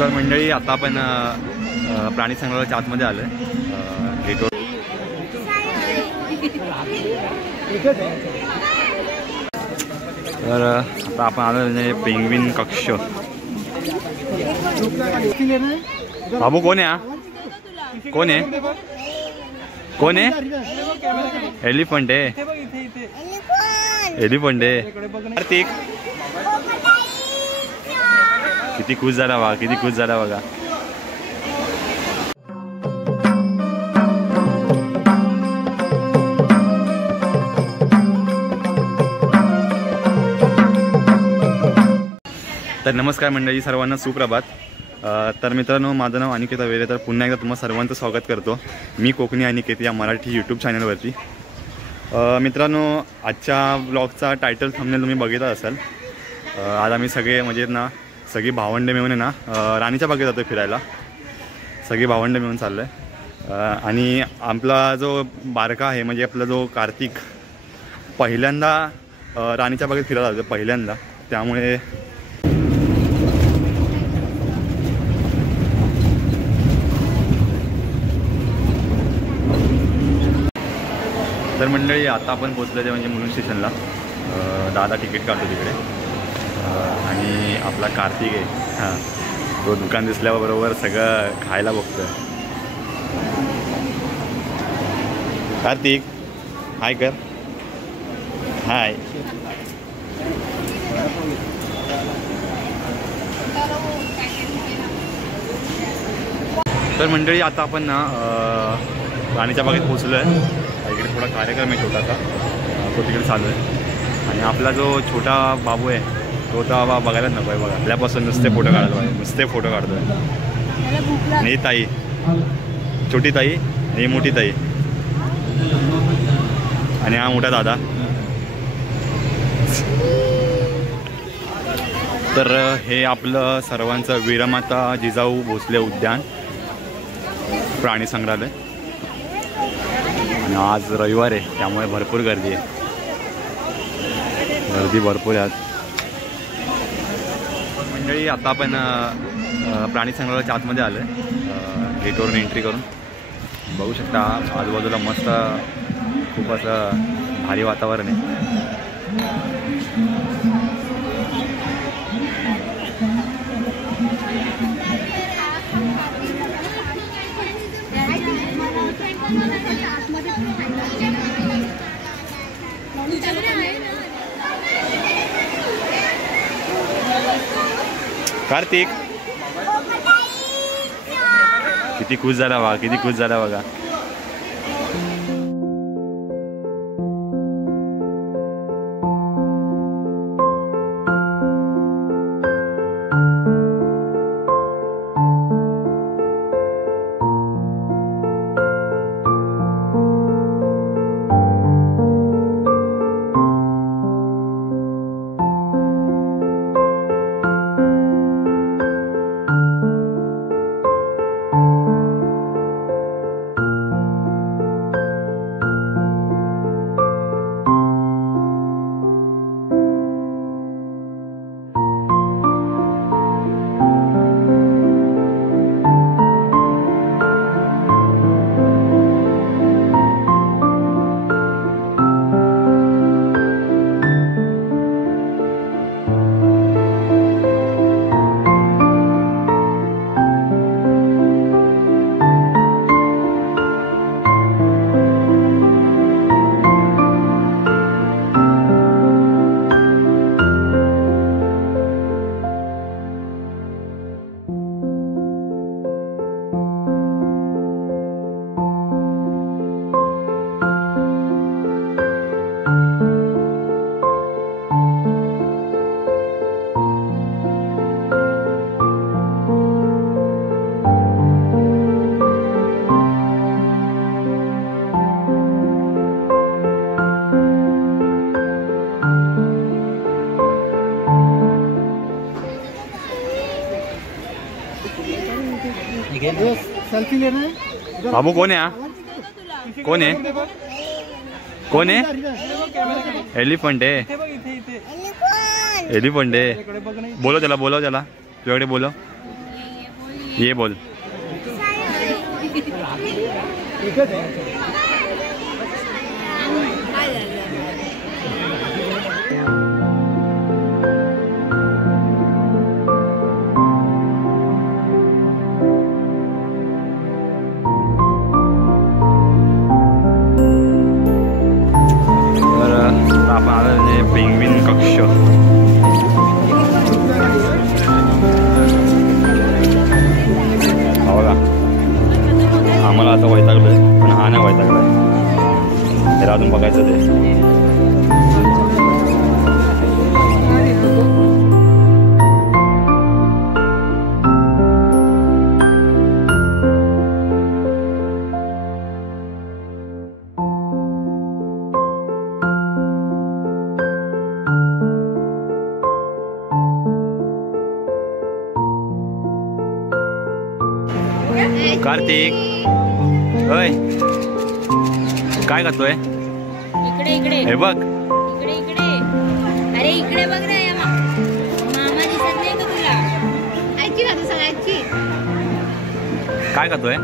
तर मंडळी आता आपण प्राणी संग्रहालयाच्या आतमध्ये आलोय. तर आता आपण आलो पेंग्विन कक्ष. बाबू कोण आहे? कोण आहे? कोण आहे? एलिफंट आहे. एलिफंट आहे. कार्तिक किती खुश झाला बघा, किती खुश झाला बघा. तर नमस्कार मंडळी, सर्वांना सुप्रभात. तर मित्रांनो, माझं नाव अनिकेत वेरे. तर पुन्हा एकदा तुम्हा सर्वांचं स्वागत करतो मी कोकणी अनिकेत या मराठी यूट्यूब चॅनलवरती. मित्रांनो, आजच्या ब्लॉगचा टायटल थंबनेल तुम्ही बघितला असाल. आज आम्ही सगळे म्हणजे ना सगळी भावंडे मिळून आहे ना राणीच्या बागेत जातो फिरायला. सगळी भावंडे मिळून चाललो आहे. आणि आपला जो बारका आहे म्हणजे आपला जो कार्तिक पहिल्यांदा राणीच्या बागेत फिरायला जातो पहिल्यांदा. त्यामुळे तर मंडळी आता आपण पोचलो ते म्हणजे मुलुंड स्टेशनला. दादा तिकीट काढतो तिकडे आणि आपला कार्तिक आहे. हां, तो दुकान दिसल्याबरोबर सगळं खायला बघतोय. कार्तिक हाय कर. हाय. तर मंडळी आता आपण ना राणीच्या बागेत पोचलो आहे. इकडे थोडा कार्यक्रम आहे छोटासा, तो तिकडे चालू आहे. आणि आपला जो छोटा बाबू आहे तो तर बघायलाच नको आहे बघा. आपल्यापासून नुसते फोटो काढायला पाहिजे, नुसते फोटो काढतो आहे. आणि ताई, छोटी ताई आणि मोठी ताई आणि हा मोठा दादा. तर हे आपलं सर्वांचं वीरमाता जिजाऊ भोसले उद्यान प्राणी संग्रहालय. आणि आज रविवार आहे त्यामुळे भरपूर गर्दी आहे. गर्दी भरपूर आहे आज. मंडळी आता आपण प्राणी संग्रहालयाच्या आतमध्ये आलो आहे. गेटवरून एंट्री करून बघू शकता आजूबाजूला मस्त खूप असं भारी वातावरण आहे. कार्तिक किती खुश झाला बघा, किती खुश झाला बघा. सेल्फी ले रहे हैं। बाबू कौन है? कौन है? कौन है? एलिफंट है। एलिफंट है। बोलो चला तुझ्याकडे बोलो. ये बोल. एकच आहे. आपण आलं पेंग्विन कक्ष. हो का आम्हाला आता वैतागलोय पण हा नाही वैतागलाय. त्याला अजून बघायचं ते. कार्तिक होय काय करतोय? इकडे इकडे हे बघ इकडे इकडे. अरे इकडे बघ ना या मामा दिसत नाही का तुला? आजी का तू सगळ्यांची काय करतोय?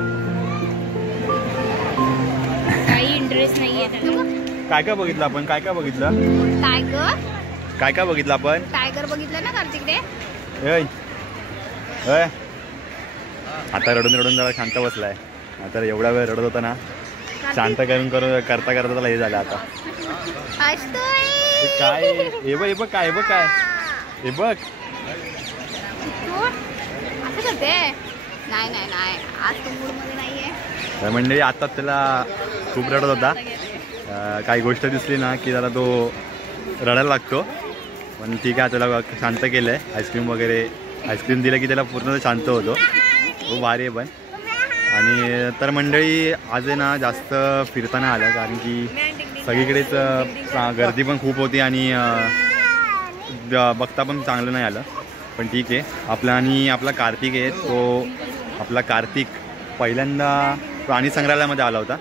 काही इंटरेस्ट नाहीये त्याला. काय काय बघितलं आपण? काय काय बघितलं? टायगर काय काय बघितलं आपण? टायगर बघितलं ना कार्तिक रे? होय होय. आता रडून रडून जरा शांत बसलाय. आता एवढा वेळ रडत होता ना शांत करता करता त्याला हे झालं आता. हे काय हे बघ हे बघ काय हे बघ काय हे बघ. असं करते? नाही नाही नाही आज तो मूड मध्ये नाहीये. तर मंडळी आता त्याला खूप रडत होता. काही गोष्ट दिसली ना की जरा तो रडायला लागतो. पण ठीक आहे त्याला शांत केलं आहे. आईस्क्रीम वगैरे आईस्क्रीम दिलं की त्याला पूर्ण शांत होतो. खूप भारी आहे पण. आणि तर मंडळी आज आहे ना जास्त फिरताना आलं कारण की सगळीकडेच गर्दी पण खूप होती आणि बघता पण चांगलं नाही आलं. पण ठीक आहे आपला कार्तिक आहे तो आपला कार्तिक पहिल्यांदा प्राणी संग्रहालयामध्ये आला होता.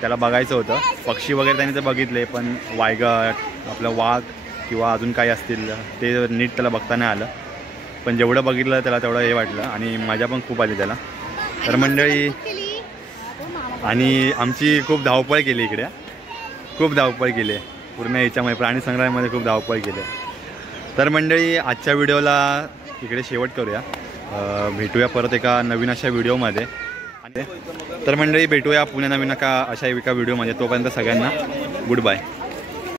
त्याला बघायचं होतं. पक्षी वगैरे त्याने ते बघितले पण आपलं वाघ किंवा अजून काही असतील ते नीट त्याला बघता नाही आलं. पण जेवढं बघितलं त्याला तेवढं हे वाटलं आणि मजा पण खूप आली त्याला. तर मंडळी आणि आमची खूप धावपळ केली इकडे. खूप धावपळ केली पूर्ण याच्यामध्ये प्राणी संग्रहालयामध्ये खूप धावपळ केली. तर मंडळी आजच्या व्हिडिओला इकडे शेवट करूया. भेटूया परत एका नवीन अशा व्हिडिओमध्ये. तर मंडळी भेटूया पुन्हा नवीन अशा एका व्हिडिओमध्ये. तोपर्यंत सगळ्यांना गुड बाय.